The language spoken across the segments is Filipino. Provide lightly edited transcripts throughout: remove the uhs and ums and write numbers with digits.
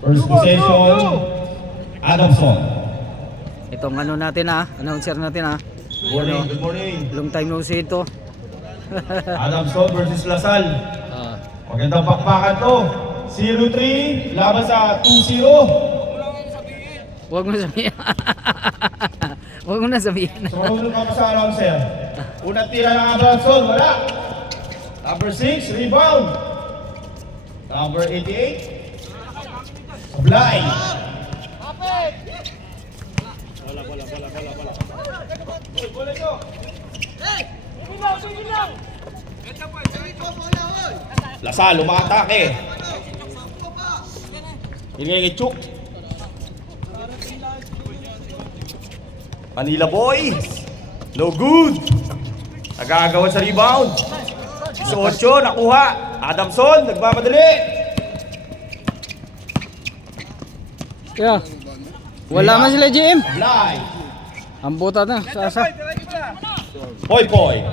First possession, Adamson. Itong ano natin announcer natin Good morning, good morning. Long time no see ito. Adamson versus Lasal. Ah. Magandang pakpakan to. 0-3, laban sa 2-0. Huwag mo sabihin. Huwag mo na sabihin. Sumunod ka pa sa announcer. Unang tira ng Adamson, wala. Number 6, rebound. Number 88, Sablay. Lasal, umakatake. Ingengitsuk. Manila Boys. No good. Nagagawan sa rebound. 18, nakuha. Adamson, nagmamadali. Yeah. Wala man sila GM. Sablay. Ang buta na. Sasa. Poy Poy.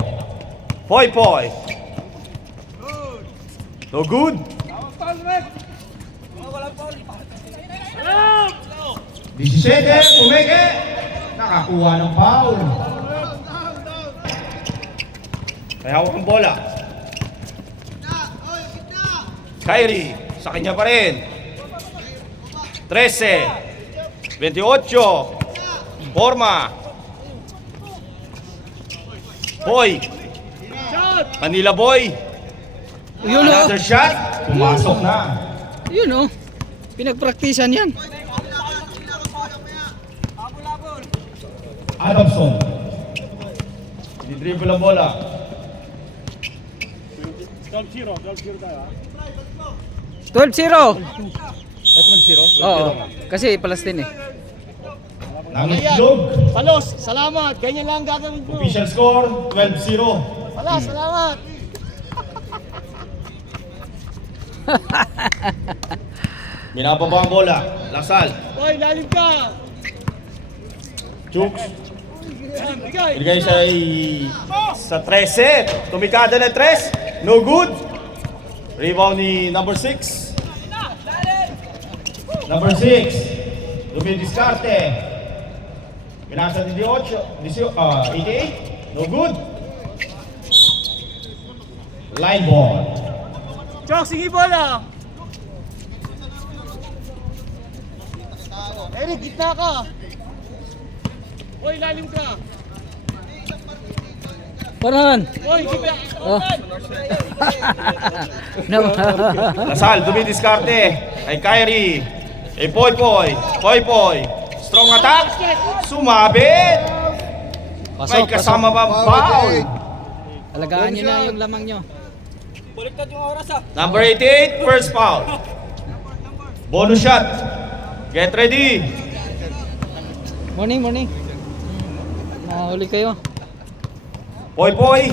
Poy Poy. No good. 17, pumeke. Nakakuha ng foul. May hawak ang bola. Kyrie, sa kanya pa rin. 13, 28, Forma. Boy. Manila Boy. Yun Another shot. Pumasok na. Yun pinagpraktisan yan. Adamson. Dinidribble ang bola. 12-0. Oo. Kasi Palestine Nangitlog. Palos, salamat. Ganyan lang gagawin mo. Official score, 12-0. Palos, salamat. Binababa ang bola. Lasal. Hoy, lalim ka. Chooks. Yan, bigay. Binigay siya sa 13. Tumikada na 3. No good. Rebound ni number 6. Number 6. Dumidiskarte. Binasa ni 88. No good. Line ball. Chok, sige bola. Eric, gitna ka. Hoy, lalim ka. Parahan. Hoy, gitna. Oh. Lasal, dumidiskarte. Ay Kyrie. Ay Poy Poy. Poy Poy. Strong attack. Sumabit. May kasama pa foul. Alagaan nyo na yung lamang nyo. Number 88, first foul. Bonus shot. Get ready. Morning. Nahuli kayo. Poy Poy.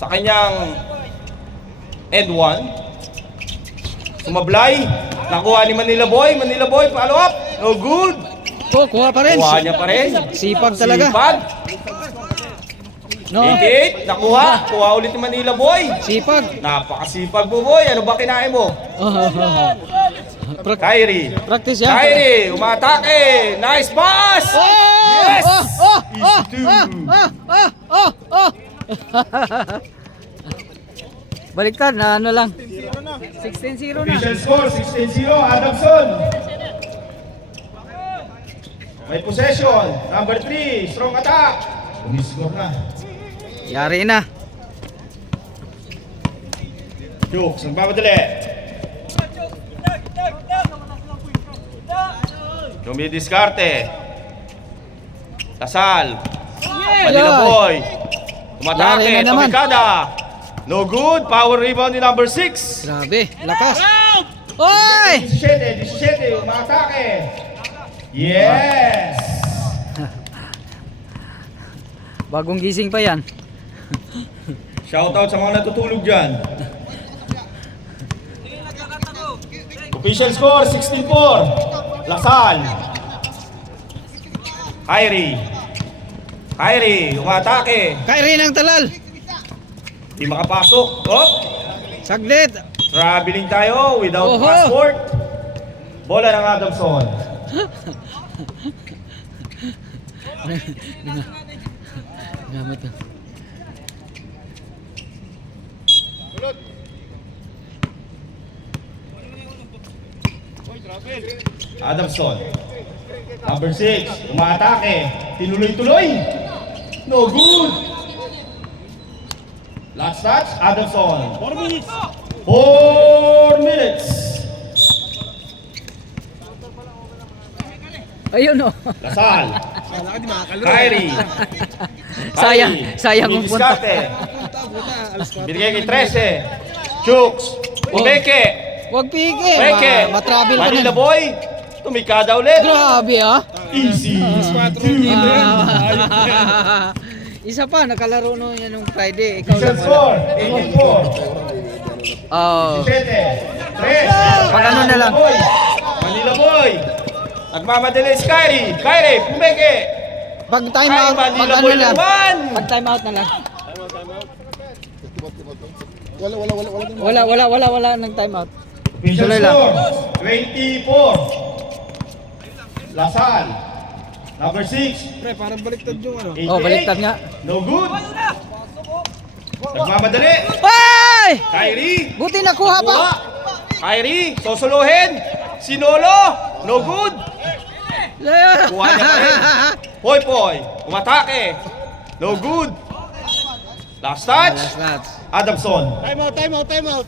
Sa kanyang end 1. Sumablay. Nakuha ni Manila Boy. Manila Boy, follow up. No good. Kuha pa rin. Kuha niya pa rin. Sipag talaga. Sipag. No. 88, nakuha. Kuha ulit ni Manila Boy. Sipag. Napakasipag mo, boy. Ano ba kinain mo? Kyrie. Practice yan. Kyrie, umatake. Nice pass. Yes. Easy two. Baliktad na ano lang. 16-0 na. Official score, 16-0. Adamson. May possession. Number 3, strong attack. Umiscore na. Yari na. Jukes, nagmamadali. Dumidiskarte. Lasal. Manila Boy. Umatake. Yari na naman. Tumikada. No good. Power rebound ni number 6. Grabe. Lakas. Oy! 17. Umatake. Yes. Bagong gising pa yan. Shoutout sa mga natutulog dyan. Official score, 16-4. Lasal. Kyrie, umatake. Kyrie ng talal. Di makapasok. Oh, Saglit. traveling tayo without Oho. passport. Bola ng Adamson. Gamit to. Adamson. Number 6. Umaatake. Tinuloy-tuloy. No good. Last touch. Adamson. 4 minutes. 4 minutes. Ayun oh. Lasal. Wala ka di makakalaro. Kyrie. Sayang ang punta. Diskarte. Binigay kay 13. Chooks. Umeke. Wag pike. Umeke. Matravel ka Manila na. Boy. Tumikada ulit. Grabe ah. Easy. Isa pa, nakalaro no yan nung Friday. Ikaw Vision lang score. wala. Oh. 84. 3. Pag ano na lang. Manila Boy. Nagmamadali si Kyrie. Kyrie. Umeke. Pag time out, pag Manila ano Boy lang. naman. Pag time out na lang. Wala. Wala nang time out. Vision Tuloy lang. score. 24. Lasal. Number 6. Pre, parang baliktad yung ano. 88. Oh, baliktad nga. No good. Nagmamadali. Ay! Kyrie. Buti nakuha pa. Kuha. Kyrie. Sosolohin. Sinolo. No good. Kuha niya pa rin. Poy. Umatake. No good. Last touch. Last match. Adamson. Time out. Time out. Time out!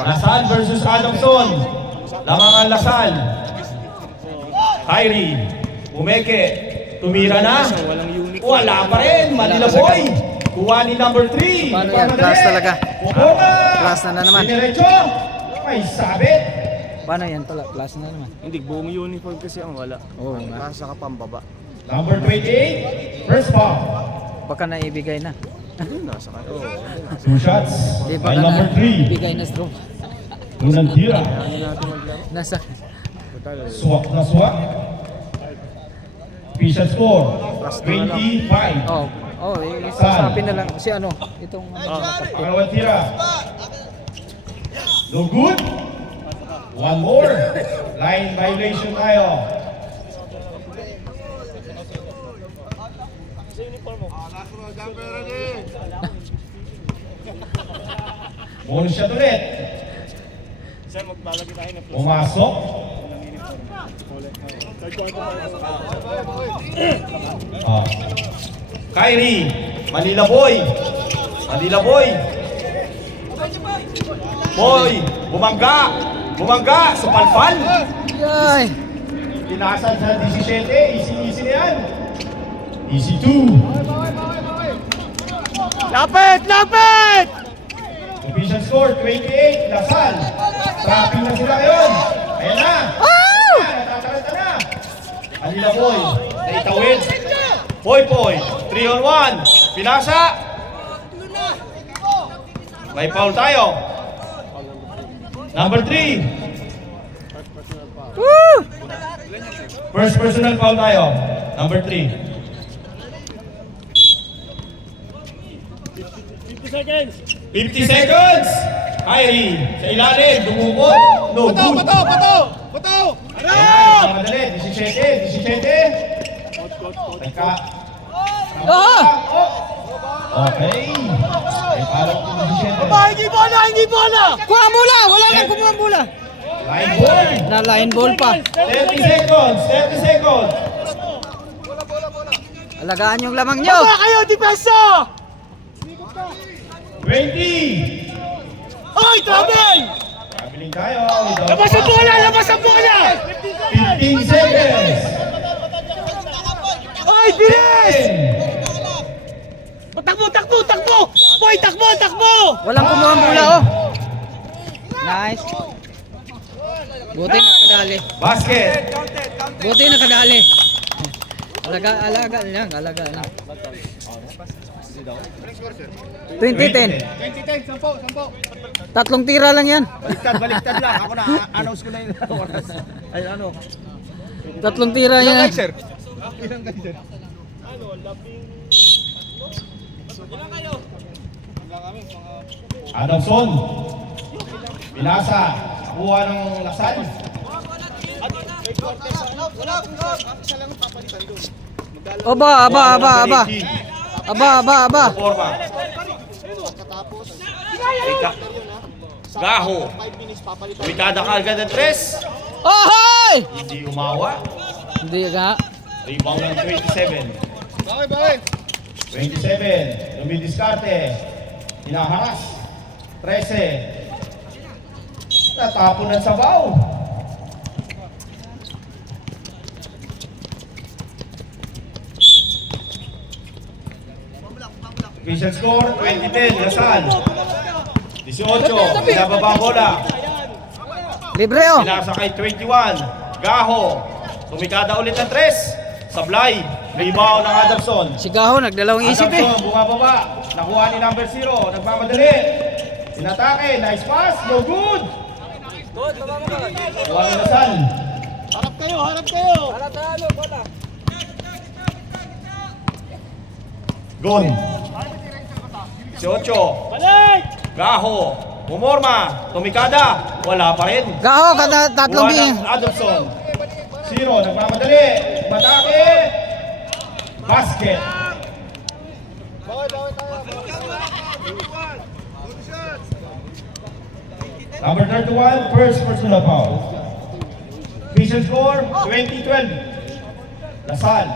Lasal versus Adamson. Lamang ang Lasal. Kyrie. Umeke. Tumira na. Wala pa rin. Manila Boy. Kuha ni number 3. Paano yan? Class talaga. Class na naman. Dinerecho. May sabit. Paano yan pala? Class na naman. Hindi, buong uniform kasi ang wala. Oo nga. Nasa ka pambaba. Number 28. First foul. Baka naibigay na. Nasa ka. Oo. 2 shots. Di By baka number 3. naibigay na stroke. Unang tira. Nasa. Swak na swak. Official score. 25. Oh, isasapin na lang. Si ano? Itong Pangalawang tira. No good. One more. Line violation tayo. Bonus shot ulit. Sir, maglalagay tayo na Pumasok. Ah. Kyrie. Manila Boy. Boy. Bumangga. Supalpal. Yay! Tinasan sa 17. Easy na yan. Easy 2. Lapit! Official score, 28, Lasal. Trapping na sila ngayon. Ayan na. Natataranta na. Manila Boy, naitawid. Boy, 3 on 1. Pinasa. May foul tayo. Number 3. Woo! First personal foul tayo. Number 3. 50 seconds! 50 seconds. Kyrie, sa ilalim, dumukot. No good. Bato! Madali, 17. Teka. Ah! Okay. Ay, parang Hindi bola! Kuha ang bola! Wala nang kumuha ang bola! line ball. Na line ball pa. 30 seconds. Alagaan yung lamang nyo. Kayo, depensa! 20. Oy, travel! Traveling tayo. Labas ang bola! 15 seconds. Oy, bilis! 10. Takbo! Boy, takbo! Walang kumuha ang bola oh. Nice. Buti nakadali. Basket. Buti nakadali. Alaga lang. 2010. 2010, 10. Tatlong tira lang yan. Baliktad lang. Ako na, announce ko na yung oras. Ay, ano? Tatlong tira yan. sir? Ilang kayo, sir? Adamson. Inasa. Kuha ng Lasal. Aba. Forma. Gaho. Tumikada ka agad ng 3. Ohoy! Hindi umawa. Hindi nga. Rebound ng 27. 27. Lumidiskarte. Hinaharas. 13. Natapon ng sabaw. Official score, 20-10, Lasal. 18, binababa ang bola. Libre oh. Pinasa kay 21, Gaho. Tumikada ulit ng 3. Sablay, rebound ng Adamson. Si Gaho nagdalawang isip eh. Adamson, bumababa. Nakuha ni number 0, nagmamadali. Inatake, nice pass, no good. Kuha ni Lasal. Harap kayo! Gon. 18, Balik! Gaho. Mumorma, tumikada. Wala pa rin. Gaho kada tatlong Kuha bing. ng Adamson. 0, nagmamadali. Matake. Basket. Number 31, first personal foul. Official score, 20-12. Lasal.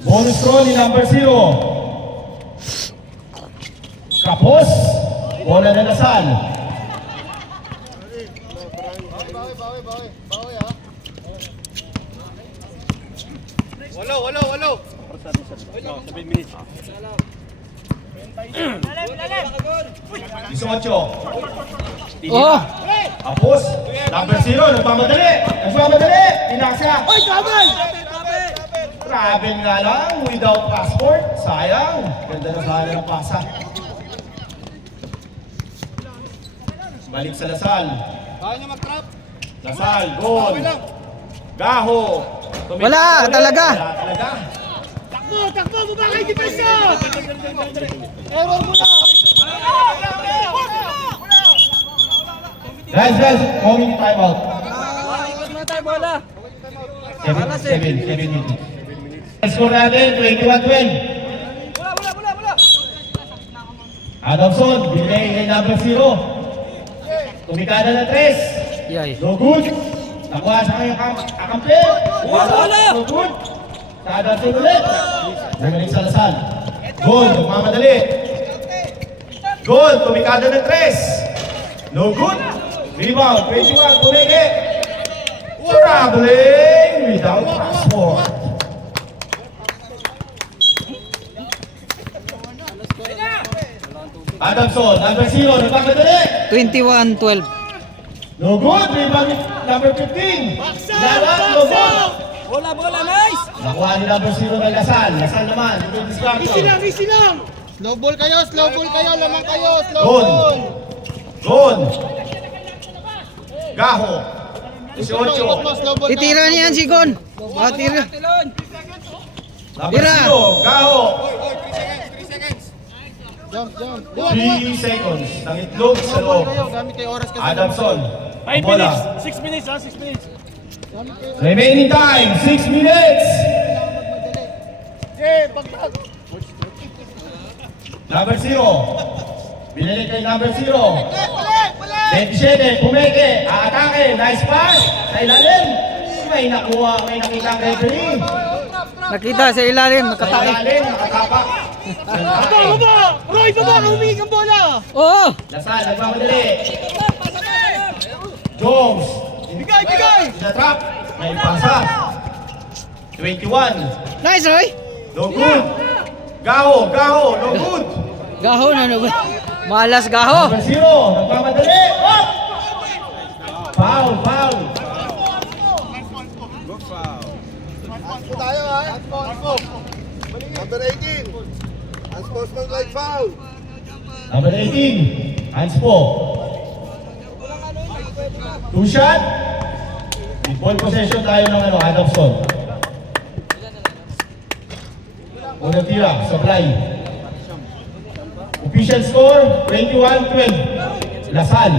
Bonus throw ni number 0. Kapos. Bola na Lasal. Walo! 18. Oh. Kapos. Number 0, nagmamadali. Tinaksa. Oy, kabel! Travel nga lang, without passport. Sayang. Ganda na sana ng pasa. Balik sa Lasal. Kaya niya mag-trap? Lasal, goal. Gaho. Tumikada Wala ulit. talaga. Wala talaga. Takbo! Baba kayo depensa! Error mo na! Guys, coming time out. Ikot mo tayo bola. 7 minutes. Score natin, 21-12. Adamson, binigay kay number 0. Tumikada na 3. Yay. No good. Nakuha sa kanyang kakampi. No good. Sa Adamson ulit. Bumalik sa Lasal. Goal, nagmamadali. Goal, tumikada ng 3. No good. Rebound, 21, tumiki. Traveling without passport. Adamson, number 0, nagmamadali. 21-12. No good, rebound number 15. Lalat, no good. Bola, nice! Nakuha ni number 0 ng Lasal. Lasal naman, yung discard. Easy lang! Slow ball kayo, lamang kayo, slow Goal. ball! Goal. Gaho. 18. Slow ball Titira niyan si Gon. Tira. Number Tira. 0, Gaho. Jump! 3 seconds. Nangitlog sa loob. Gamit kayo oras kasi. Adamson. 5 Bola. minutes! 6 minutes. Remaining time, 6 minutes. Pagtag! Number 0. Binalik kay number 0. 27, pumeke, aatake, nice pass, sa ilalim. May nakita ang referee. Nakita sa ilalim, Sa nakatae. ilalim, nakatapak. Roy, baba! Humingin ang bola! Oo. Lasal, nagmamadali. Jones. Bigay! Sinatrap. May pasa. 21. Nice, Roy. No good. Gaho, no good. Gaho na naman. Malas Gaho. Number 0, nagmamadali. Up! Foul. Tayo ha, number 18, unsportsmanlike foul. Number 18, Hanspo. 2 shot. With ball possession tayo ng Adamson. Unang tira, supply. Official score, 21-12. Lasal.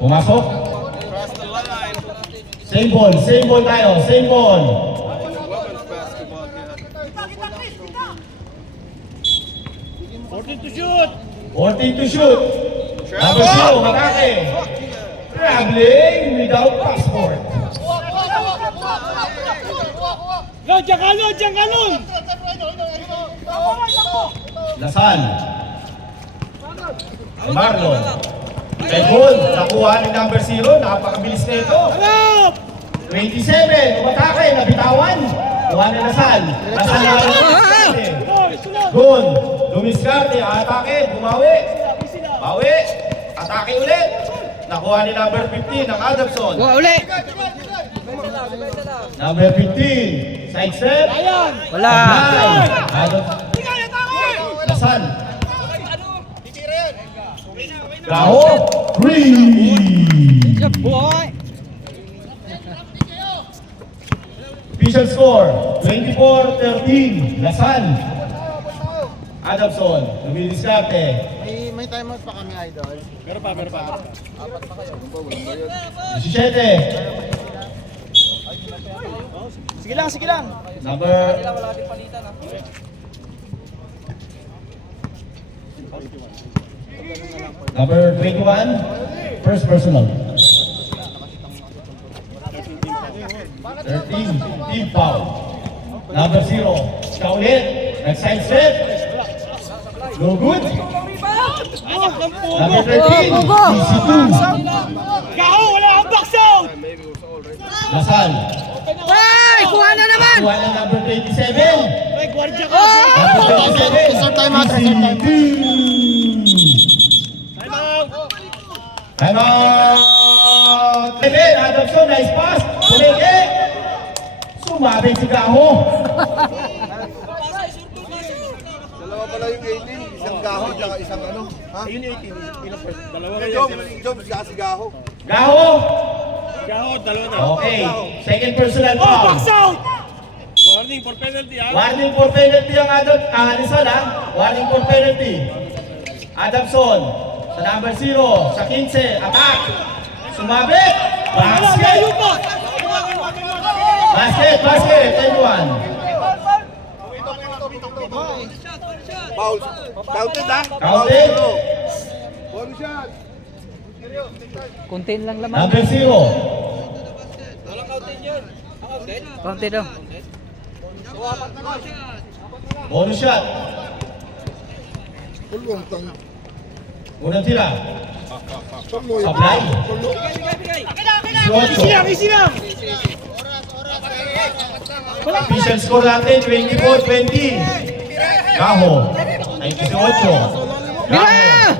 Pumasok. Same ball tayo, same ball. 14 to shoot. 14 to shoot. Number 0, Matake. Traveling without passport. Lo, dyan ka nun, dyan ka nun. Lasal. Marlon. Kay Gold, nakuha ni number 0. Napakabilis na ito. Harap. 27, Matake, nabitawan. Kuha ni Lasal. Lasal na Gold, dumiskarte, atake, bumawi. Bawi, atake ulit. Nakuha ni number 15 ng Adamson. Kuha uli. Number 15, side step. Wala. Lasal. Gaho, green. Good boy. Official score, 24-13. Lasal. Adamson, lumidiskarte. May timeout pa kami, idol. 17. Sige lang, sige lang. Number 21, first personal. 13, team foul. Number 0, siya ulit. Nag-side step. No good. Number 13, DC2. Gaho, wala kang box out. Lasal. Ay, kuha na naman. Kuha na number 27. Ay, gwardiya ka. Number 27, DC2. Time out! Kevin, Adamson, nice pass. Kumike. Sumabing si Gaho. Dalawa pala yung 18, isang gaho, tsaka isang ano. Ha? Yun yung 18. Ilang first? Dalawa Yung Jom, tsaka si gaho. Gaho. Gaho, dalawa na. Okay, second personal Oh, foul. box out. Warning for penalty, ha? Warning for penalty ang Alisal, ha? Warning for penalty. Adamson, sa number 0, sa 15, attack. Sumabit. Basket. Basket, 10-1. Foul. Counted, ha? Counted. One shot. Kuntin lang laman. Number 0. Kunti daw. Bonus shot. Unang tira. Supply. Easy lang, easy lang. Official score natin, 24-20. Gaho, 98. Mira!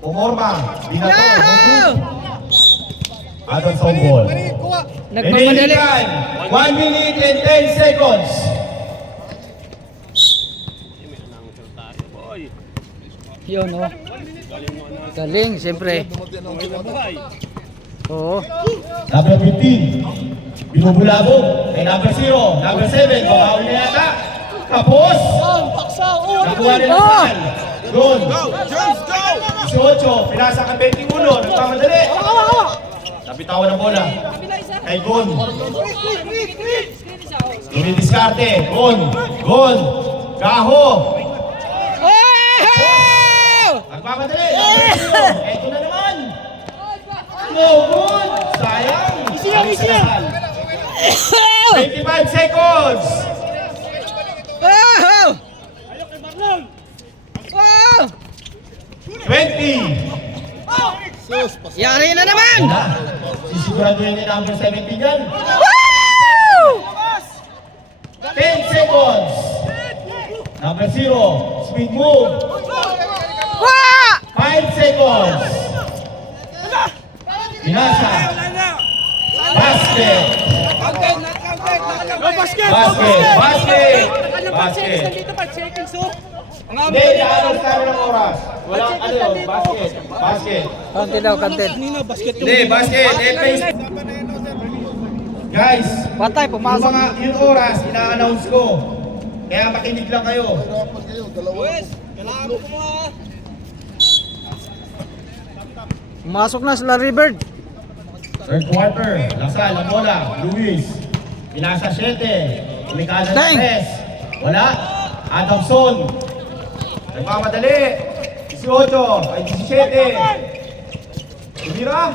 Pumorma, Binato, Gaho! Adamson ball. Nagmamadali. 1 minute and 10 seconds. Yun, oh. Galing, siyempre. Oo. Number 15, binubulabog. Kay number 0, number 7, babawi na yata. Kapos. Nakuha nila sa Doon. 18, pinasa ka 21, nagpamadali. Nabitawan ng bola. Kay Gon. Dumidiskarte. Gon. Gaho. Nagpamadali. Ito na naman. No good. Sayang. Easy lang. 25 seconds. Oh! Ayok kay Marlon. Oh! 20. Yari na naman! Sisiguraduhin ni number 17 yan. Woo! 10 seconds. Number 0, speed move. Wah! 5 seconds. Pinasa. Basket. Go, basket. Basket. Hindi, naalas tayo ng oras. Walang basket. Kanti daw, kanti. Hindi, basket. Guys, Patay, pumasok. yung oras, ina-announce ko. Kaya makinig lang kayo. Hirapan kayo, dalawa. Pumasok na sila Rebird. Third quarter, Lasal, ang bola, Luis. Pinasa 7, Umikada ng Dang! 3. Wala. Adamson. Nagmamadali. 18, ay 17. Tumira.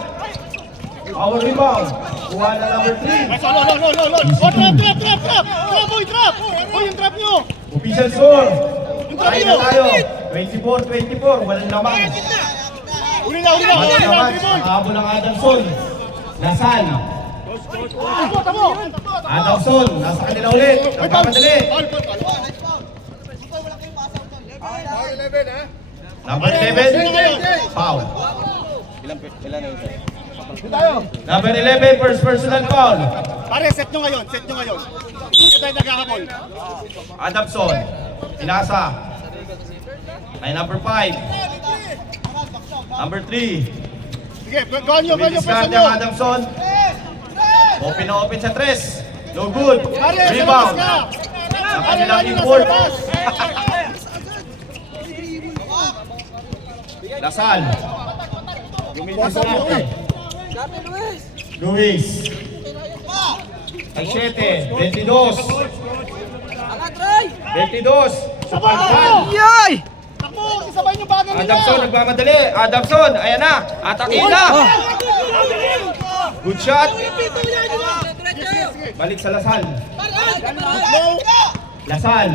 Power rebound. Kuha na number 3. Trap! Boy, yung trap nyo! Official score. Tayo na tayo. 24-24. Walang lamang. Uli na! Walang lamang. Nakabol ang Adamson. Lasal. Tamo! Adamson. Nasa kanila ulit. Nagmamadali. Number 11. Foul. Number 11, first personal foul. Pare, set nyo ngayon. Hindi tayo nagkakabol. Adamson. Pinasa. Ay number 5. Number 3. Sige, gawin nyo, Diskarte ang Adamson. Open na open sa 3. No good. Pare, Rebound. sa Sa kanilang import. Lasal. Diskarte. Luis. Ay 7. 22. 22. Sa pagkan. Yay! Takbo, isabay nyo bagay nila. Adamson nagmamadali. Adamson, ayan na. Atakin na. Good shot. Balik sa Lasal. Lasal.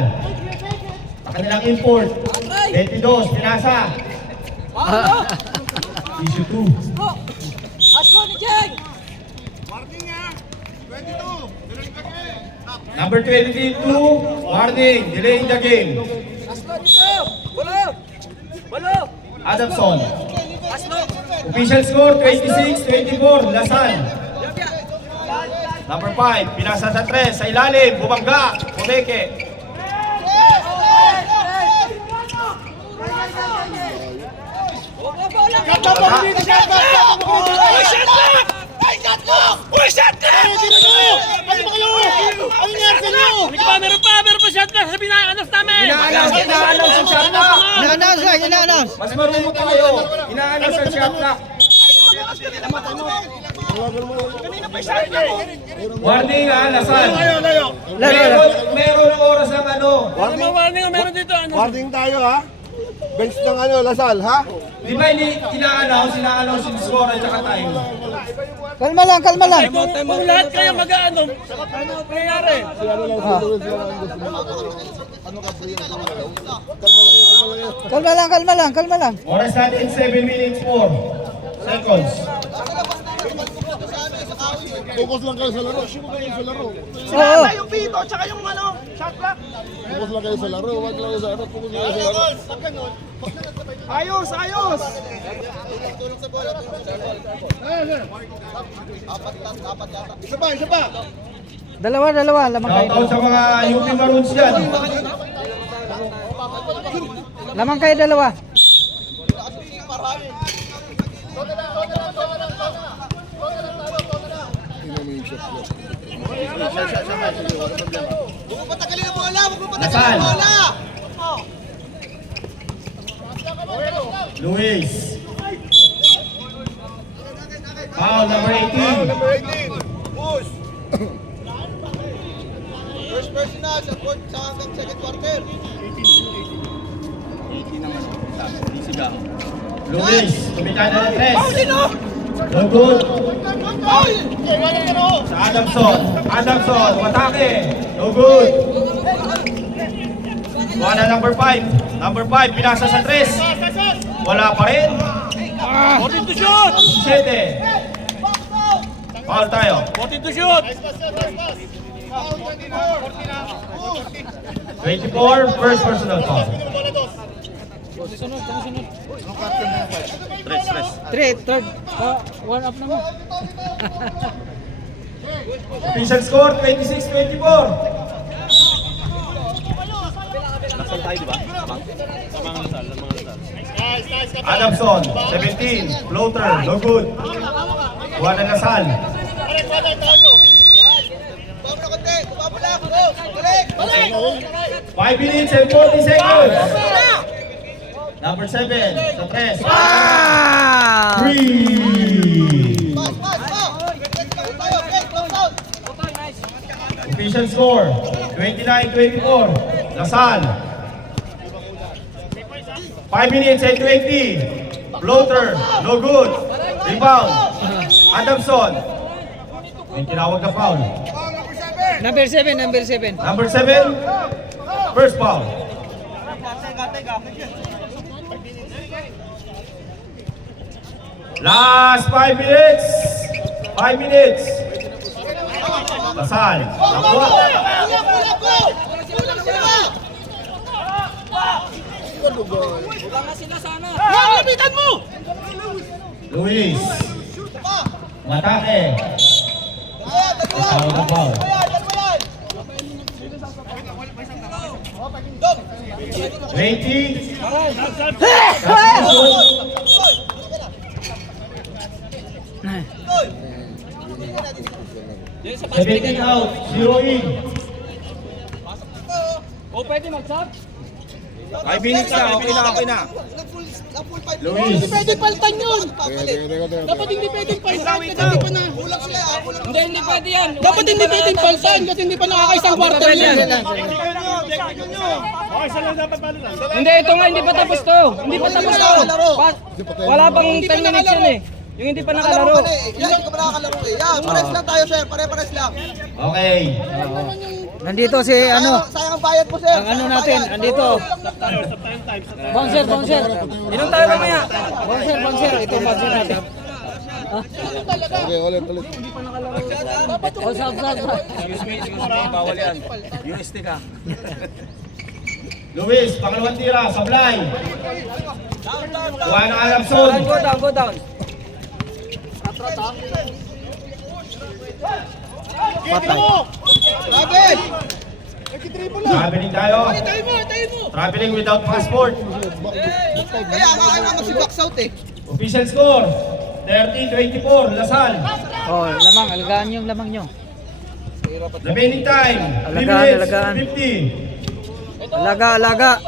Sa kanilang import. 22, pinasa. Issue 2. Number 22, warning, delay in the game. Adamson. Official score 26-24, Lasal. Number 5, pinasa sa 3, sa ilalim, bumangga, Pumeke. Meron pa shot na. Sabi na, anas namin. Ina-announce ang shot clock. Ina-announce. Mas marunong tayo. Ina-announce ang shot clock. Warning Lasal. Meron ng oras ang ano. Warning meron dito. Warning tayo ha. Bench ng Lasal ha. Di ba ina-announce yung score at saka time? Kalma lang. Kung lahat kayo mag-ano, ano nangyayari? Kalma lang. Oras natin 7 minutes 4 seconds. Focus lang kayo sa laro. Oo. Yung pito, tsaka yung shot clock. Focus lang kayo sa laro. Wag lang sa laro. Focus lang kayo sa laro. Ayos! Isa pa! Dalawa. Lamang kayo. Shoutout sa mga UP Maroons yan. Lamang kayo dalawa. Lasal. Luis. Foul number 18. Number 18. Push. First personal sa hanggang second quarter. Luis, kumikada ng 3. No good. Sa Adamson, matake. No good. Wala number 5. Number 5, pinasa sa 3. Wala pa rin. 14 to shoot! 7. Foul tayo. 14 to shoot! 24, first personal foul. Third. One up naman. Official score, 26-24. Adamson, 17, floater, no good. Kuha na Lasal. 5 minutes and 40 seconds. Number 7, sa 3. Ah! 3. Official score, 29-24. Lasal. 5 minutes and 20. Floater, no good. Rebound. Adamson. May tinawag na foul. Number 7, number 7. Number 7, first foul. Last 5 minutes. 5 minutes. Lasal. Nakuha. Lapitan mo! Luis. Matake. Tawag na foul. 20. 17 out, 0 in. O pwede mag-sub? 5 minutes na, okay na, okay na. Luis. Hindi pwedeng palitan yun! Dapat hindi pwedeng palitan kasi hindi pa na... Hindi pwede yan. Dapat hindi pwedeng palitan kasi hindi pa nakakaisang quarter yan. Hindi, ito nga, hindi pa tapos to. Hindi pa tapos to. Wala pang 10 minutes yan eh. Yung hindi pa nakalaro. Yan, hindi ka pa nakakalaro eh. Yan, pares lang tayo, sir. Pare-pares lang. Okay. Nandito si ano, Sayang ang bayad mo, sir. ang ano natin, andito. Bouncer, bouncer. Inom tayo mamaya. Bouncer, bouncer. Ito yung bouncer natin. Okay, ulit. Oh, sab. Excuse me, bawal yan. UST ka. Luis, pangalawang tira, sablay. Kuha ng Alamson. Go down. Patay. David! Traveling tayo. Tayo mo! Traveling without passport. Kaya nga si box out eh. Official score, 13-24, Lasal. Oh, lamang, alagaan yung lamang nyo. Remaining time, 3 Alagaan, minutes, alagaan. 50. Alaga.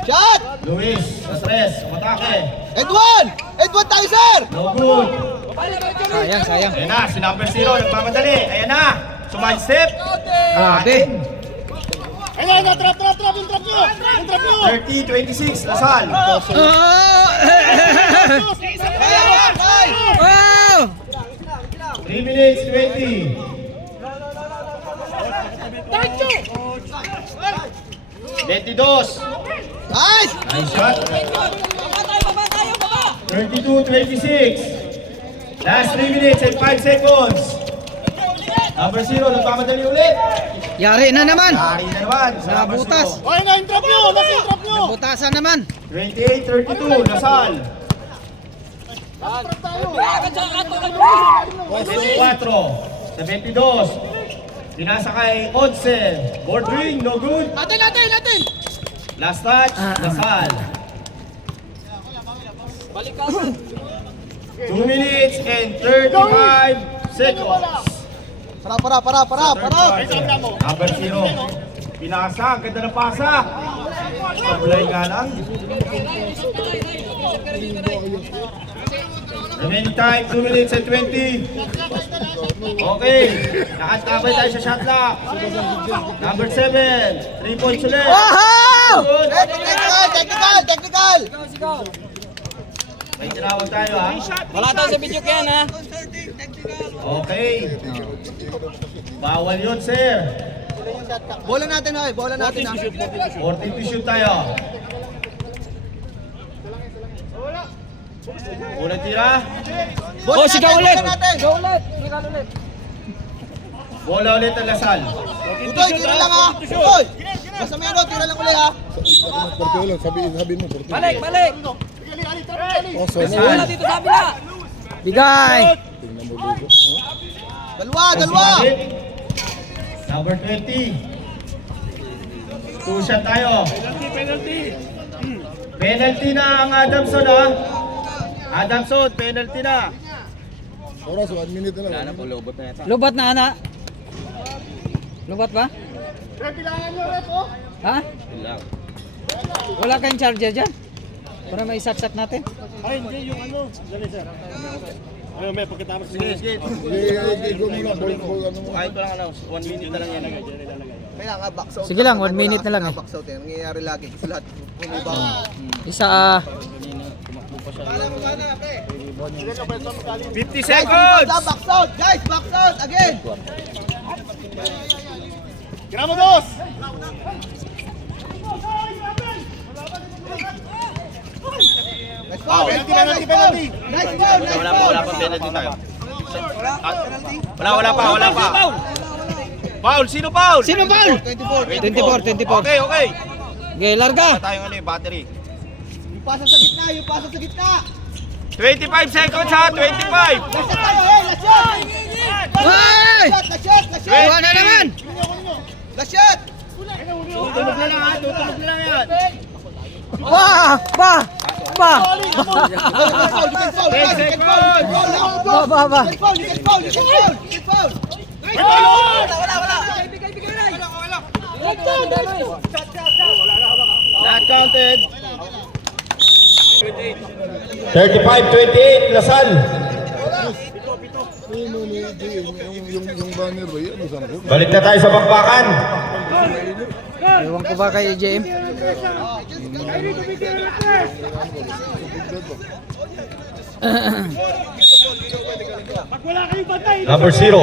Shot! Luis, sa stress, matake. Edwan! Edwan tayo, sir! No good. Sayang. Ayan na, si number 0, nagmamadali. Ayan na, sumide step. Grabe. Ayun na, trap yung trap nyo! Yung trap nyo! 30-26, Lasal. Wow! 3 minutes, 20. Tacho! 22. Nice! Nice shot. 32-26. Last 3 minutes and 5 seconds. Number 0, nagmamadali ulit. Yari na naman. Yari na naman. sa number Nabutas. 0. Okay na, yung trap nyo! Nasa yung trap nyo! Butasan naman. 28-32, Lasal. 24, 72. Pinasa kay Onsen. Board ring, no good. Natin! Last touch, Lasal. 2 minutes and 35 seconds. Para. Number 0. Pinasa, ganda ng pasa. Sablay nga lang. Remaining time, 2 minutes and 20. Okay, nakastabay tayo sa shot clock. Number 7, 3 points ulit. Wow! Good. Technical! May tinawag tayo ha. Wala tayo sa video kaya ha. Okay. Bawal yun, sir. Bola natin ha. 14 to shoot tayo. Ulit tira. Oh, sigaw ulit. Bola ulit ang Lasal. Utoy, tira lang ha. Utoy! Basta meron, tira lang ulit ha. Balik. Lasal. Wala dito sa kabila. Bigay. Dalawa! Number 20. 2 shot tayo. Penalty na ang Adamson ha. Adamson, penalty na. Oras, 1 minute na lang. Lubat na, ana. Lubat ba? Kailangan nyo, rep, oh. Ha? Wala kayong charger dyan? Para may saksak natin. Ay, hindi, yung ano. Dali, sir. Ayun, may pagkatapos. Sige. Go muna, ball, ano mo. Kahit lang 1 minute na lang yan. Kaya nga, box out. Sige lang, 1 minute na lang eh. Box out yan. Nangyayari lagi. Kasi lahat pumibaw. Isa, 50 seconds! Box out, guys! Box out! Again! Gramo dos! Nice foul! Nice foul! Nice foul! Wala pa penalty tayo. Wala pa. Foul, sino foul? Sino foul? 24. Okay. Okay, larga. Wala tayong battery. Yung pasa sa gitna! Yung pasa sa gitna! 25 seconds ha, 25! Last shot tayo! Hey! Last shot! Hey! Last shot! Last shot! Kuha na naman. Last shot! Tutulog na lang, ha? Tutulog na lang yan. Ba! Not counted. 35-28, Lasal. Yung banner ba yun? Saan ko? Balik na tayo sa bakbakan. Ewan ko ba kay JM? Pag wala kayong bantay, Number 0,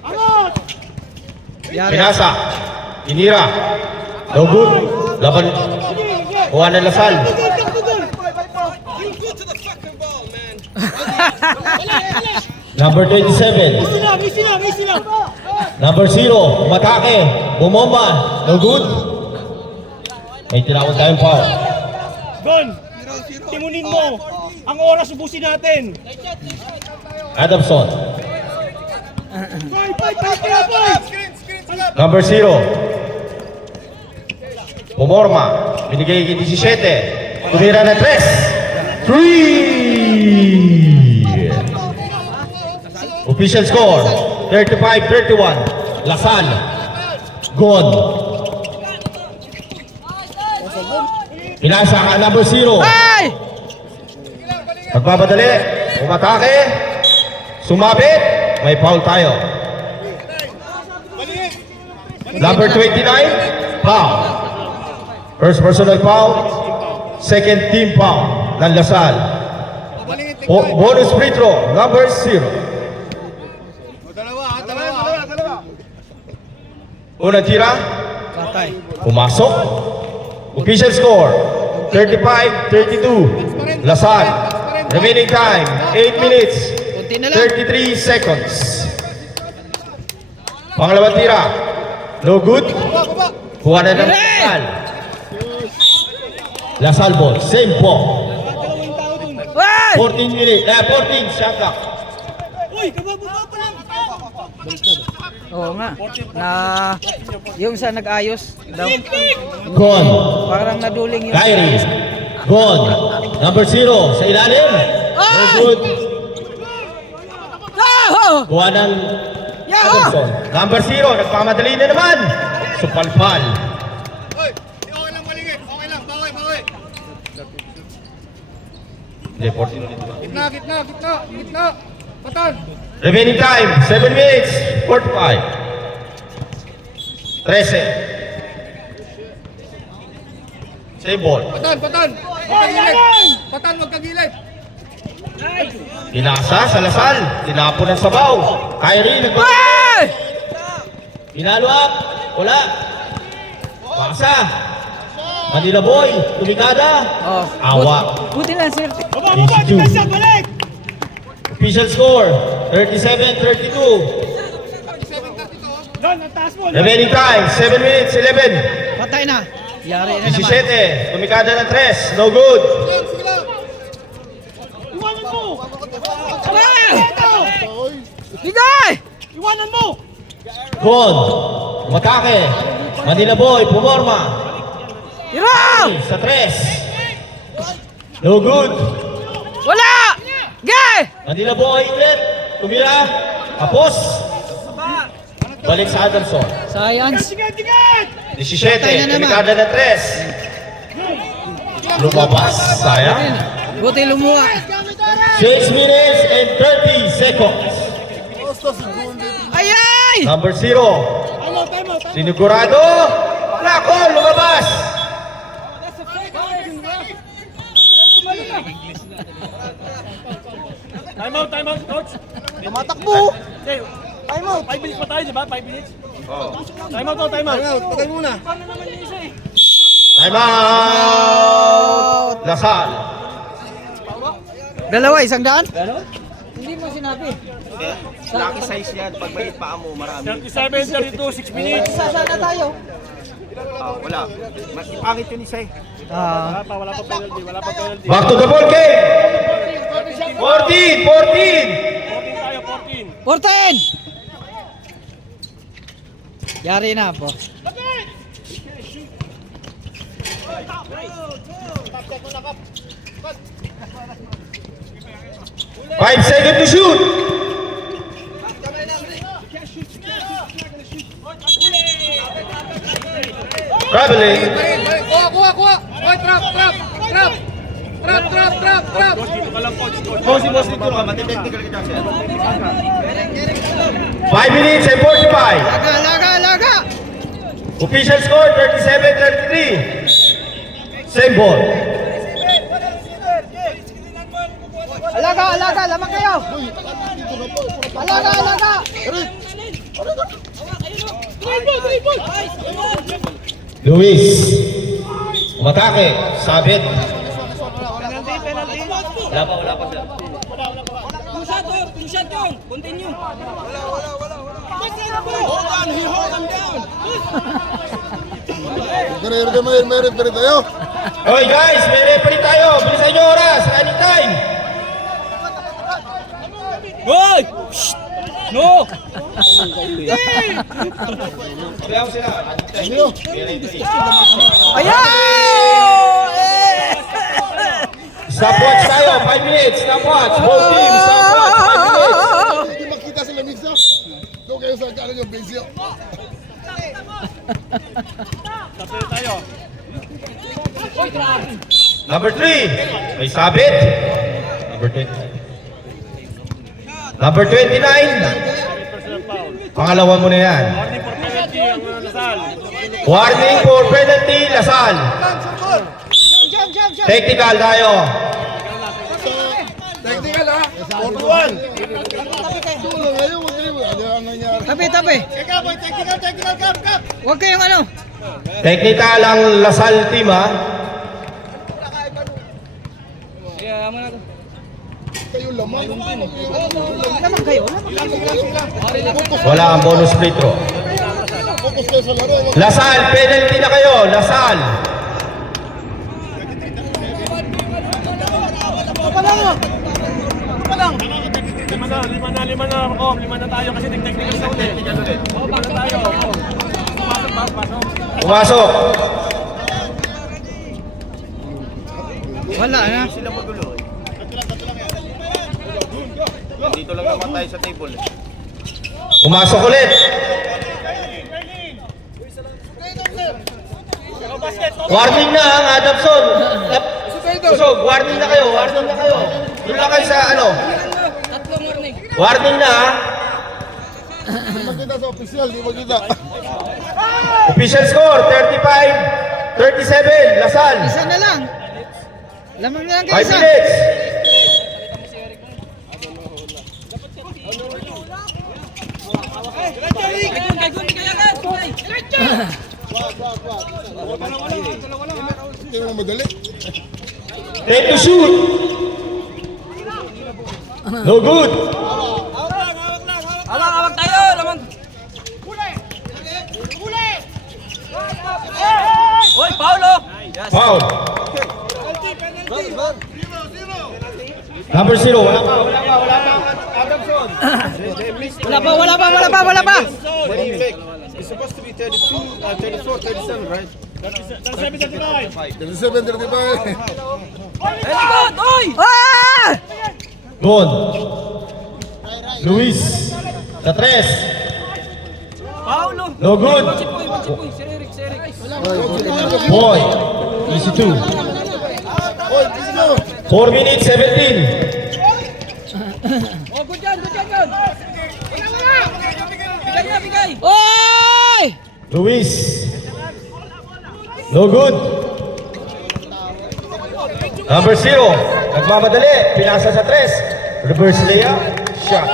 anot! Yari. Pinasa. Inira. No good. Laban. Kuha ng Lasal. Number 27. May sila! Number 0, umatake. Bumomba. No good. May tinawag tayong foul. Gon! Timunin mo! Ang oras ubusin natin! Adamson. Boy! Number 0. Pumorma. Binigay kay 17. Tumira na 3. 3. Official score. 35-31. Lasal. Gone. Pinasa ka number 0. Ay! Magbamadali. Umatake. Sumabit. May foul tayo. Number 29. Foul. First personal foul. Second team foul ng Lasal. Bonus free throw. Number 0. Dalawa. Unang tira. Patay. Pumasok. Official score. 35-32. Lasal. Remaining time. 8 minutes. Kunti na lang. 33 seconds. Pangalawang tira. No good. Kuha na ng Lasal. Lasal ball. Same ball. Ay! 14 minutes. 14 shot clock. Uy! Kabababa pa lang! Oo nga. Na yung sa nag-ayos daw. Gone. Parang naduling yung Kyrie. Gone. Number 0 sa ilalim. No good. Oh! Kuha ng Yaho! Adamson. Number 0. Nagpamadali na naman. Supalpal. Okay lang malingit! Okay lang! Bawi! Hindi, 14 ulit ba? Gitna! Patan! Remaining time, 7 minutes, 45. 13. Same ball. Patan! Magkagilid! Pinasa sa Lasal. Tinapon ng sabaw. Kyrie nagbawa. Ay! Pinalo up. Wala. Pasa. Manila Boy. Tumikada. Oh. Awa. Buti lang, sir. Baba! Two. Defensa! Balik! Official score, 37-32. Don, ang taas mo! Remaining time, 7 minutes, 11. Patay na. Yari na naman. 17. Tumikada ng 3. No good. Iwanan mo! Ay! Bigay! Iwanan mo! Gone. Umatake. Manila Boy, pumorma. Hirap! Sa 3. No good. Wala! Gay! Manila Boy ulit. Tumira. Tapos. Balik sa Adamson. Science. 17. Patay na naman. Delikada na 3. Lumabas. Sayang. Buti lumuha. 6 minutes and 30 seconds. Ay, ay! Number 0. Sinigurado. Nako, lumabas. Time out, coach. Tumatakbo. Time out. 5 minutes pa tayo, di ba? 5 minutes. Time out, time out. Tagal muna. Time out. Lasal. Dalawa, 100? Hindi mo sinabi. Lucky size yan. Pag may paa mo, marami. 37, 32, 6 minutes. Sasana tayo. Wala. Mas ipangit yun isa eh. Wala pa penalty, wala pa penalty. Back to the ball game. 14. 14 tayo, 14. 14! Yari na po. Five seconds to shoot. Traveling. Kuha. Oy, trap. Coach, dito ka lang, coach. Boss dito ka. Matitechnical kita siya. 5 minutes and 45. Laga! Official score 37-33. Same ball. Alaga! Lamang kayo! Alaga! Luis. Umatake. Sabit. Wala pa sir. Two shot yun. Continue. May referee tayo. Oy guys, may referee tayo. Bilisan nyo oras. Anytime. Hoy! Shh! No! Kaya sila. Ayan! Stopwatch tayo. 5 minutes. Stopwatch. Both teams. Stopwatch. 5 minutes. Hindi makita sila misa. Doon kayo sa kanan yung base. Tapos tayo. Number 3. May sabit. Number 20. Number 29. Pangalawa mo na yan. Warning for penalty, Warning for penalty, ang Lasal. Lasal. Technical tayo. Technical ha. 41. Ngayon, ano nangyari? Tabi! Technical, cap. Huwag kayong ano. Technical ang Lasal team ha. Kayo lamang. Lamang kayo. Wala ang bonus free throw. Focus kayo sa laro. Lasal, penalty na kayo. Lasal. Lima na, Rob. 5 na tayo kasi technical sa ulit. 5 na tayo. Pasok. Pumasok. Wala na. Sila magulo eh. Dito lang naman tayo sa table eh. Pumasok ulit. Warning na ang Adamson. Usog, warning na kayo. Doon lang kayo sa ano. Tatlong warning. Warning na ha. Hindi makita sa official, di makita. Official score, 35-37, Lasal. Isa na lang. Lamang na lang 5 kayo isa. minutes. Hindi mo madali. Take to shoot. No good. Awak tayo. Lamang. Hoy, Paulo. Foul. Number 0, wala pa. Wala pa. It's supposed to be 32, 34, 37, right? 37, 35. 37, 35. Very good. Hoy! Ah! Gon. Luis. Sa 3. Paulo. No good. Chipoy. Si Eric. Boy. Easy 2. 4 minutes, 17. Oh, good yan. Bigay. Oy! Luis. No good. Number 0. Nagmamadali. Pinasa sa 3. Reverse layup. Shot.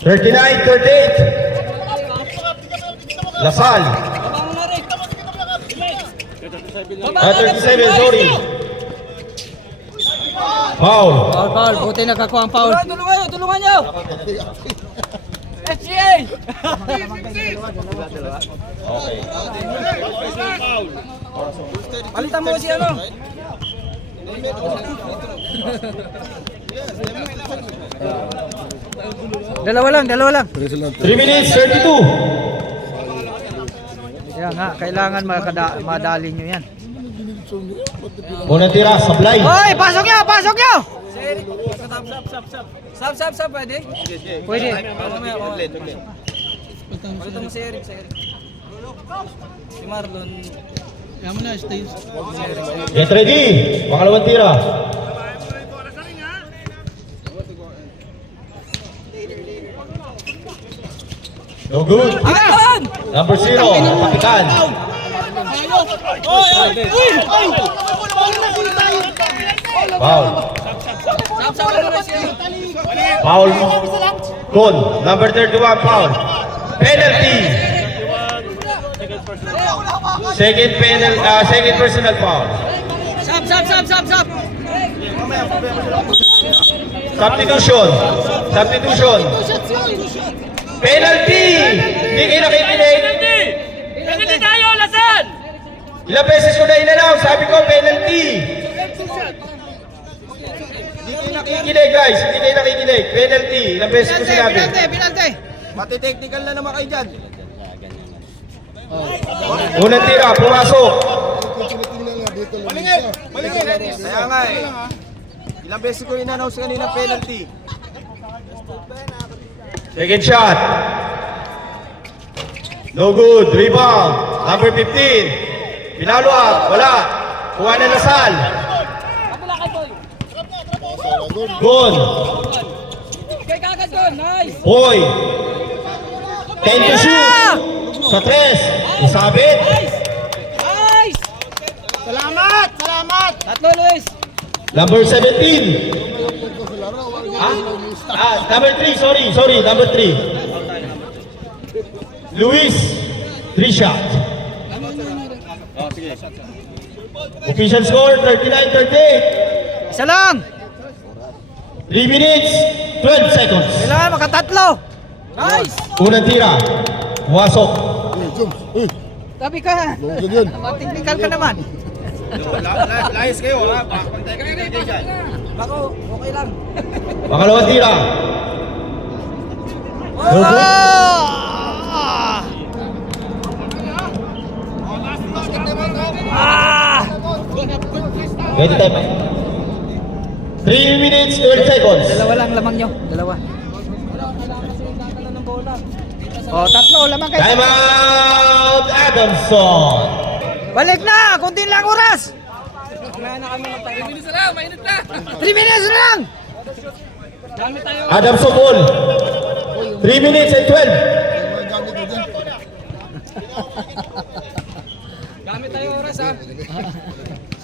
39-38. Lasal. Baba mo na, Rick. 37, sorry. Foul. Foul. Buti nakakuha ang foul. Tulungan nyo. SGA. Okay. Palitan mo si ano. Dalawa lang. 3 minutes, 32. Yan nga, kailangan madali nyo yan. Unang tira, sablay. Hoy, pasok nyo! Si Eric. Sab, pwede? Pwede. Mamaya. Palitan mo si Eric. Si Marlon. Get ready. Pangalawang tira. No good. Ayan! Number 0, kapitan. Foul. Sab mo na si Eric. Foul. Gon. Number 31, foul. Penalty. Second personal foul. Sab. Substitution. Penalty. Hindi kayo nakikinig. Penalty tayo, Lasan! Ilang beses ko na inanaw, sabi ko penalty. Hindi kayo nakikinig guys, hindi kayo nakikinig. Penalty, ilang beses ko sinabi. Penalty. Mati-technical na naman kayo dyan. Unang tira, pumasok. Kaya nga eh. Ilang beses ko in-announce kanina penalty. Second shot. No good, rebound. Number 15. Pinalo up, wala. Kuha na Lasal. Gon. Kay kagad ko, nice! Boy. 10 to shoot. Sa 3. Isabit. Nice! Salamat! Tatlo, Luis! Number 17. Number 3, sorry, number 3. Luis, 3 shot. Official score, 39-38. Isa lang. 3 minutes, 12 seconds. Kailangan makatatlo. Nice! Unang tira, pumasok. Tabi ka. Technical ka naman. Layas kayo ha. Pantay kayo dyan. Bako, okay lang. Pangalawang tira. No good. Ready time. 3 minutes, 12 seconds. Dalawa lang lamang nyo. Dalawa. Tatlo lamang kayo. Time out, Adamson. Balik na! Kunti lang oras! Mamaya na kami magtayo. 3 minutes na lang, mainit na! 3 minutes na lang! Gamit tayo. Adamson ball. 3 minutes and 12. Gamit tayo oras ha.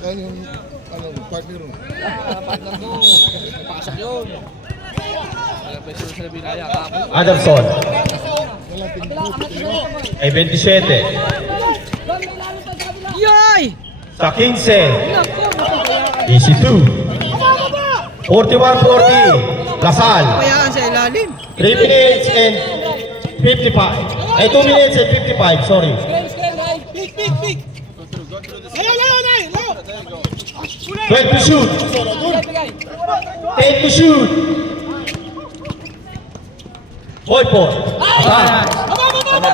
Saan yung partner mo? Partner ko. Pasok yun. Adamson. Ay 27. Yoy! Sa 15. Easy 2. 41-40. Lasal. Kayaan sa ilalim. 3 minutes and 55. Ay 2 minutes and 55, sorry. Screen, guys. Pick. 12 to shoot. Bigay. 10 to shoot. Boy.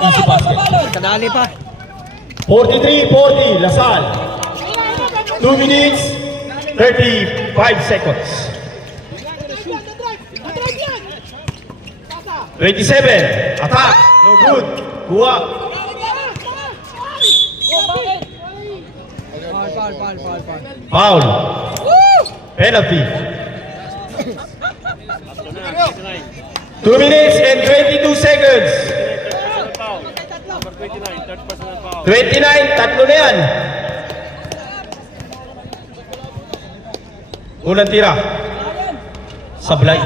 Easy basket. Kadali pa. 43-40, Lasal. 2 minutes, 35 5 seconds. 27. Attack. No good. Kuha. Foul. Foul. Penalty. 2 minutes and 22 seconds. Number 29, third personal foul. 29, tatlo na yan. Unang tira. Sablay.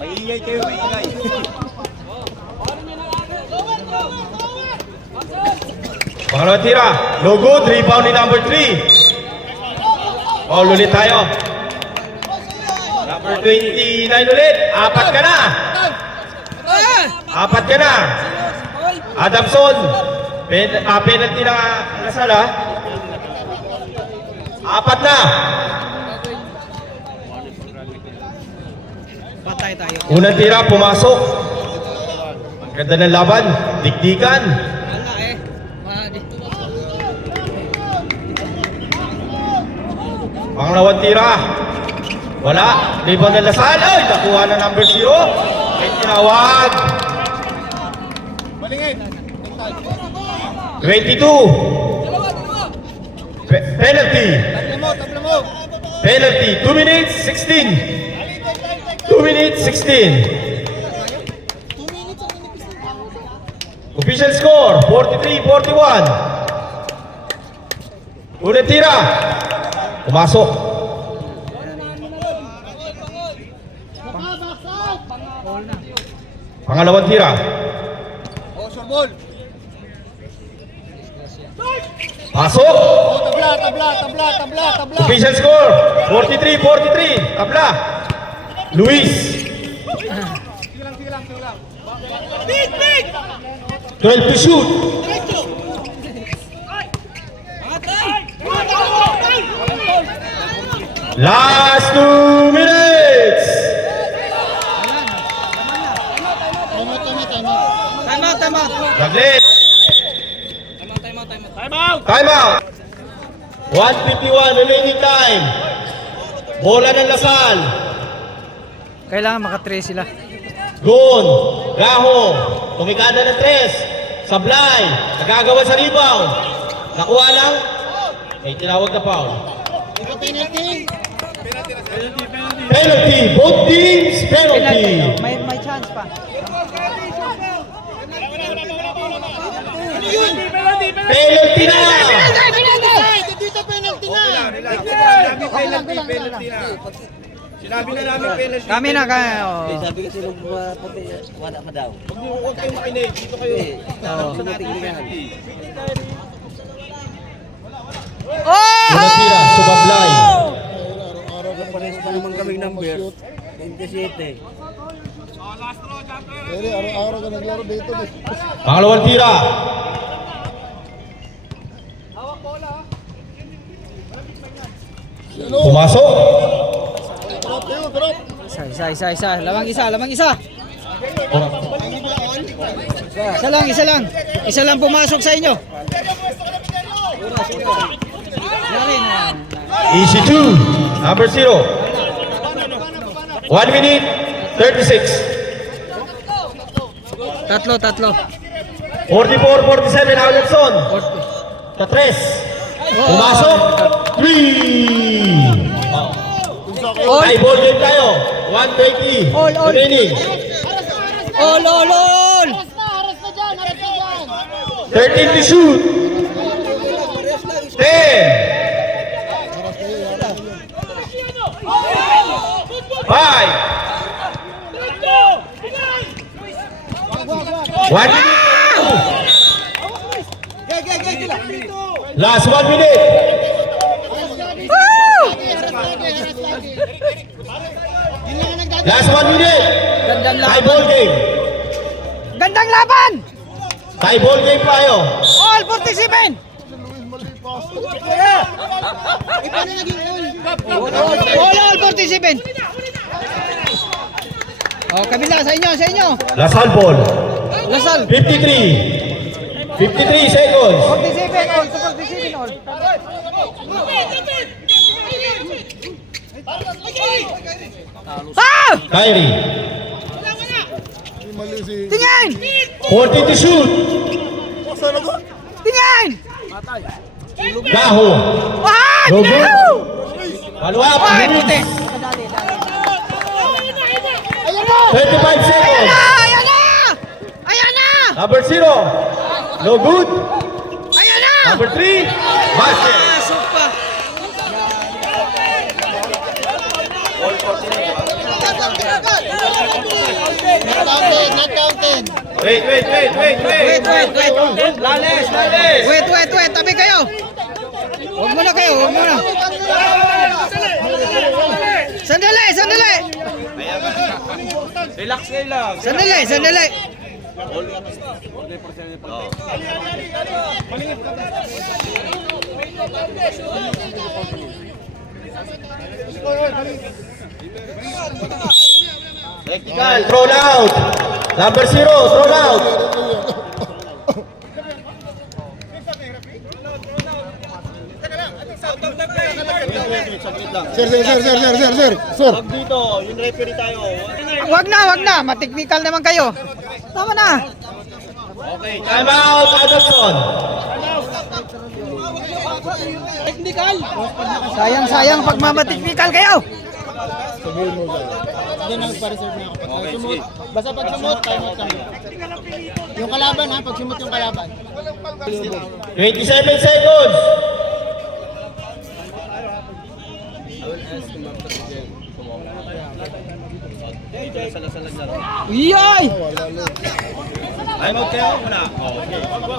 Maingay kayo, maingay. Pangalawang tira. No good. Rebound ni number 3. Foul ulit tayo. Number 29 ulit. Apat ka na. Apat ka na. Adamson. Penalty na Lasal ha. Apat na. Patay tayo. Unang tira, pumasok. Ang ganda ng laban. Dikdikan. Wala eh. Pangalawang tira. Wala. Rebound ng Lasal. Ay, nakuha na number 0. May tinawag. 22. Penalty. Penalty. 2 minutes, 16. 2 minutes, 16. Official score, 43-41. Unang tira. Pumasok. Pangalawang tira. Oh, sure ball. Pasok. Tabla. Official score, 43-43. Tabla. Luis. 12 to shoot. Last 2 minutes. Time out. Saglit. Time out! Time out. 1:51 remaining time. Bola ng Lasal. Kailangan maka-3 sila. Gun. Gaho. Tumikada ng 3. Sablay. Nagagawa sa rebound. Nakuha lang. May tinawag na foul. Penalty. Both teams penalty. May chance pa. Penalty na. Sinabi na namin penalty. Kami na kaya. Sabi kasi nung puti, wala ka daw. Huwag kayong makinig. Dito kayo. Unang tira. Subablay. Pares pa naman kaming number. 27. Araw-araw ka naglaro dito. Pangalawang tira. Pumasok. Drop. Isa. Lamang isa. Isa lang pumasok sa inyo. Easy 2. Number 0. 1 minute 36. Tatlo. 44-47 Alexson. Sa 3. Pumasok. 3. Ay, ball game tayo. 1:20. All. Remaining. All. 13 to shoot. 10. 5. 1 minute. Last 1 minute. Last 1 minute. Gandang Tie laban. ball game. Gandang laban. Tie ball game tayo. All 47. All 47. Oh, kabila sa inyo. Lasal ball. Lasal. 53. 53 seconds. 47 all, 47 all. Ah! Kyrie. Mali si... Tingin! 40 to shoot. Tingin! Gaho. Ah! No good. No! Follow up. Ay, Luis. puti. 25 seconds. Ayan na! Ayan na! Number 0. No good. Ayan na! Number 3. Basket. Pasok pa. Wait. Lales. Wait. Tabi kayo. Huwag muna kayo. Sandali. Relax kayo lang. Sandali. Technical. Thrown out. Number 0. Thrown out. Sir. Wag na. Mateknikal naman kayo. Tama na. Time out. Adamson. Sayang pag mamateknikal kayo. Basta pag sumot, time out kami. Yung kalaban ha, pag sumot yung kalaban. 27 seconds. Iyay! Time out kayo muna.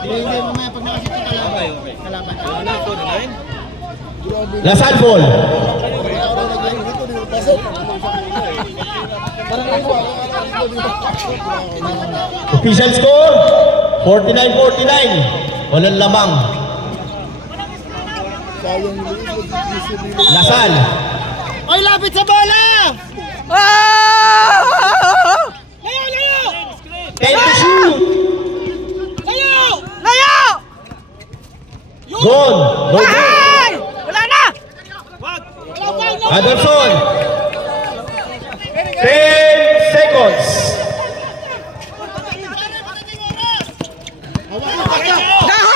Hindi mamaya pag nakasip yung kalaban. Kalaban. Lasal ball. Official score 49-49. Walang lamang. Lasal. Oy, lapit sa bola! Ah! 10 to shoot. Layo! Gone. No good. Ay! Wala na! Adamson. 10 seconds. Gaho!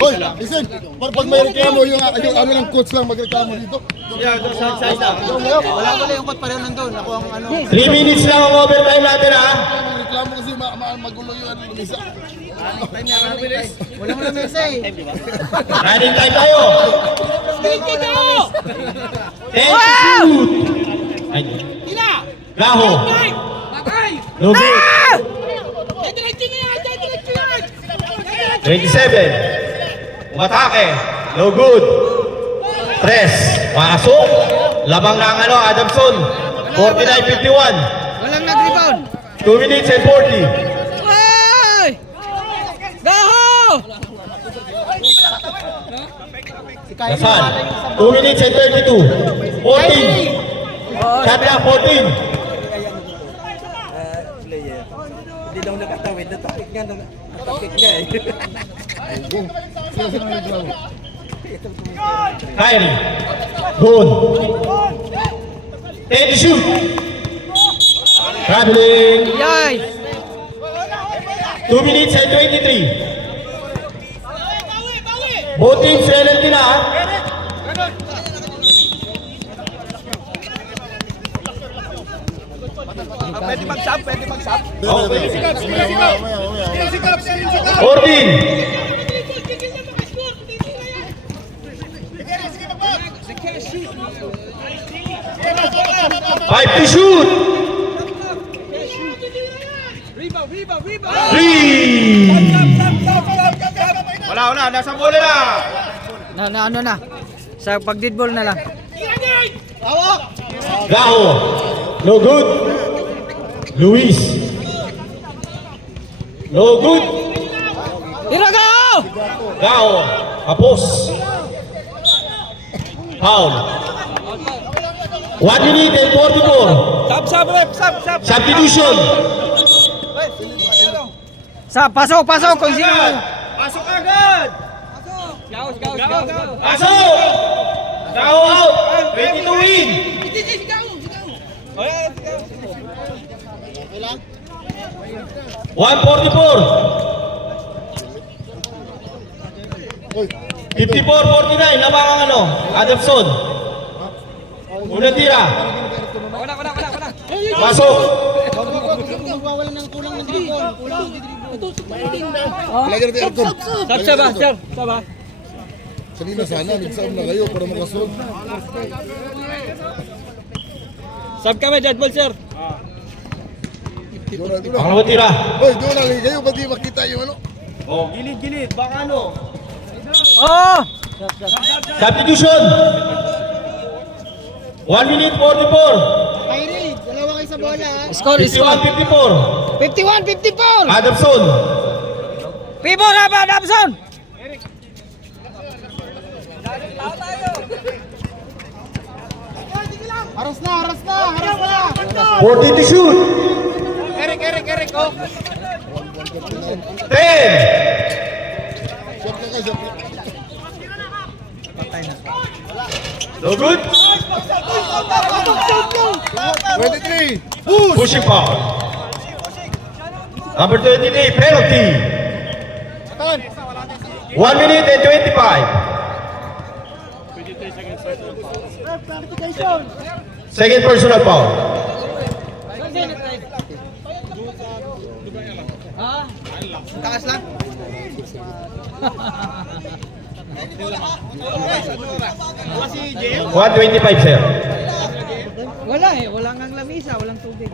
Hoy, listen. Pag may reklamo, yung ano lang coach lang magreklamo dito. Wala yung kot pareho nandun. Ako ang ano. 3 minutes lang ang overtime natin ha. Ang reklamo kasi magulo yung ano, Lisa. Wala mo na mesa eh. Running time tayo. 10 to shoot. Ay. Gaho. No good. 27. Umatake. No good. 3. Pasok. Labang na ang ano, Adamson. 49-51. Walang nag-rebound. 2 minutes and 40. Ay! Gaho! Lasal. 2 minutes and 32. 14. Shot na 14. Hindi daw nakatawid. Natapik nga eh. Sino ang reklamo? Kyrie. Gone. 10 to shoot. Traveling. Yay! 2 minutes and 23. Both teams penalty na ha. Pwede mag-sub. Okay. Mamaya. 14. Five to shoot. Three. Wala. Nasa bola na. Ano na. Sa pag-deadball na lang. Gaho. No good. Luis. No good. Tira Gaho! Gaho. Kapos. Foul. 1 minute and 44. Sab. Substitution. Pasok, kung sino. Pasok agad! Pasok! Tao out! 22 win! Okay lang? 144. Uy, 54-49. Labangang ano? Adamson. Unang tira. Pasok. Magwawalan ng kulang ng dribble. Kulang. lagyan natin aircon. Sab. Kanina sana, nagsaam na kayo para makasunod. Sab kami, dead ball, sir. Doon na. Pangalawang tira. Uy, doon na kayo. Ba't di makita yung ano? Oh. Gilid. Baka ano? Oh! Substitution. 1 minute 44. Kyrie, dalawa kayo sa bola. Score. 51-54. 51-54! Adamson. Pibo na ba, Dabson? Haras na. 40 to shoot. Eric, oh. 10. Shot na ka, shot na. No good. 23. Pushing foul. Number 23, penalty. 1 minute and 25. Second personal foul. Takas lang. 125, sir. Wala eh, walang ang lamisa, walang tubig.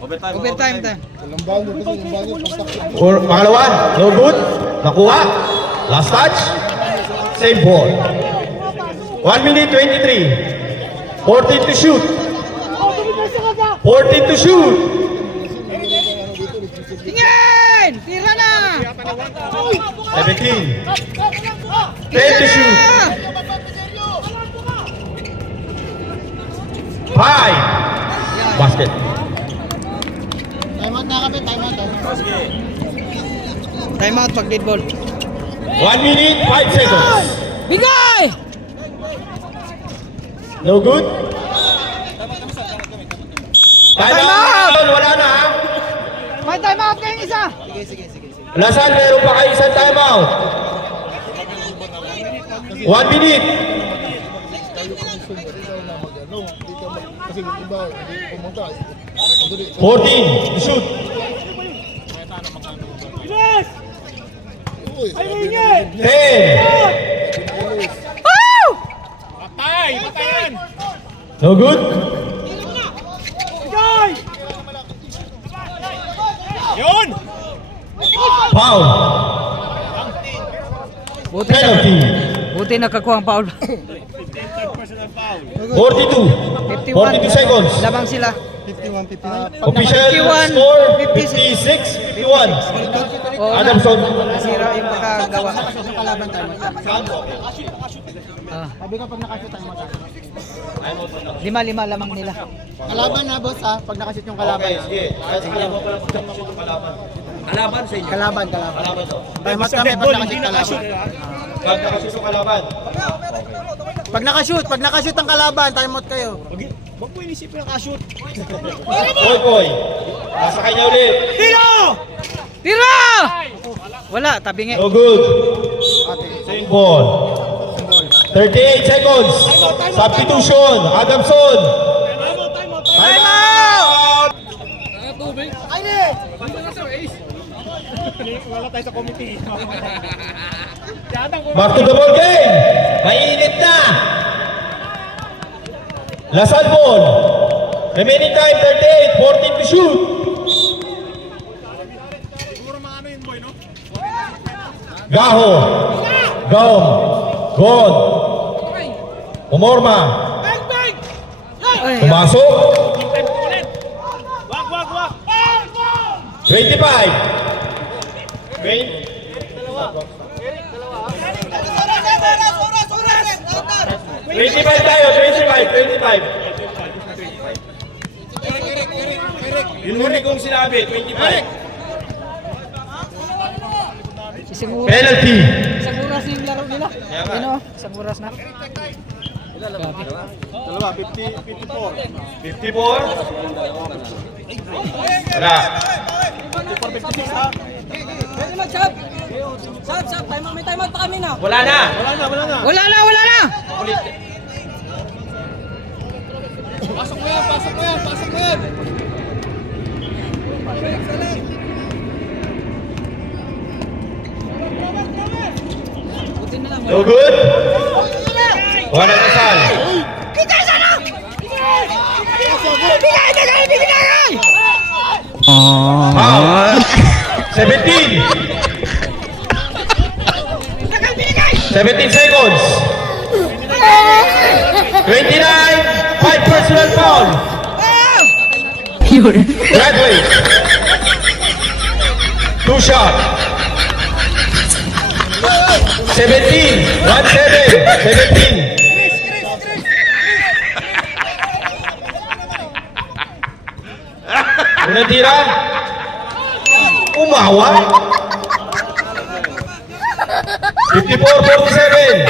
Overtime tayo. Walang bago kasi yung bago. Pastak. Or pangalawa, no good. Nakuha. Last touch. Same ball. 1 minute 23. 14 to shoot. 14 to shoot. Tingin! Tira na! 17. 10 to shoot. 5. Basket. Time out na kami, time out. Time out pag dead ball. 1 minute 5 seconds. Bigay! No good. Time out. Wala na. May time out kayong isa! Lasal, meron pa kayo isang time out. 1 minute. Kasi yung iba, pumunta. 14 to shoot. Uy, 10. Patayan! No good. Yun! Foul. Penalty. Buti nakakuha ang foul. 42. 42 seconds. Labang sila. Official 51, score 56. 56-51. Oo na. Adamson. Nasira yung pagkagawa. Yung kalaban time out. Ah. Sabi ko pag nakashoot time out. 5-5 lamang nila. Kalaban na boss ha, pag nakashoot yung kalaban. Kalaban sa inyo. Kalaban. Time out kami pag nakashoot kalaban. Pag nakashoot yung kalaban. Pag nakashoot ang kalaban, time out kayo. Huwag mo inisipin ang ka-shoot. Boy. Nasa kanya ulit. Tira! Wala, tabingi. No good. Same ball. 38 seconds. Substitution. Adamson. Time out! Wala tayo sa committee. Back to the ball game. Mainit na. Lasal ball. Remaining time 38. 14 to shoot. Gaho. Gom. Gon. Umorma. Ay, Pumasok. Wag! 25. 25 tayo. 25. Yung huli kong sinabi, 25. Isang oras. Penalty. Isang oras yung laro nila. Kaya nga. Ano? Isang oras na. Grabe. Dalawa, 54. 54. Wala. 56 ha. Pwede mag-sub. Sub, may time out pa kami na. Wala na. Wala na, wala na. Wala na, wala na! Ulit. Pasok mo yan, pasok mo yan, pasok mo yan. Buti na lang. No good. Wala na sal. Foul. 17. 17 seconds. 29. 5 personal foul. Bradley. 2 shot. 17. 1-7. 17. Unang tira. Umawa. 54-47.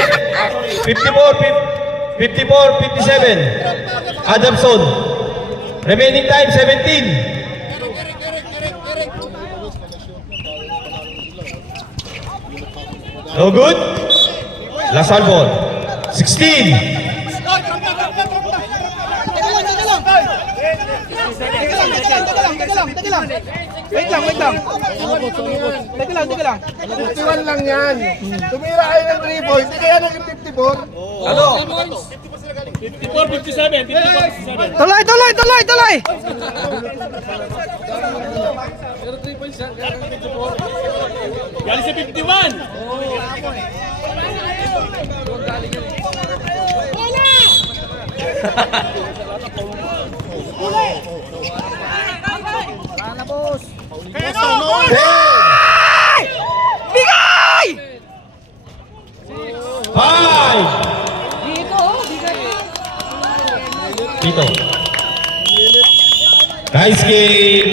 54-57. Adamson. Remaining time 17. No good. Lasal ball. 16. Teka lang. Wait lang. Teka lang. 51 lang yan. Tumira kayo ng 3 points. Hindi kaya naging 54. Ano? 54, 57, 54, 57. Tuloy! Galing sa 51. Bigay! 5. Dito. Nice game.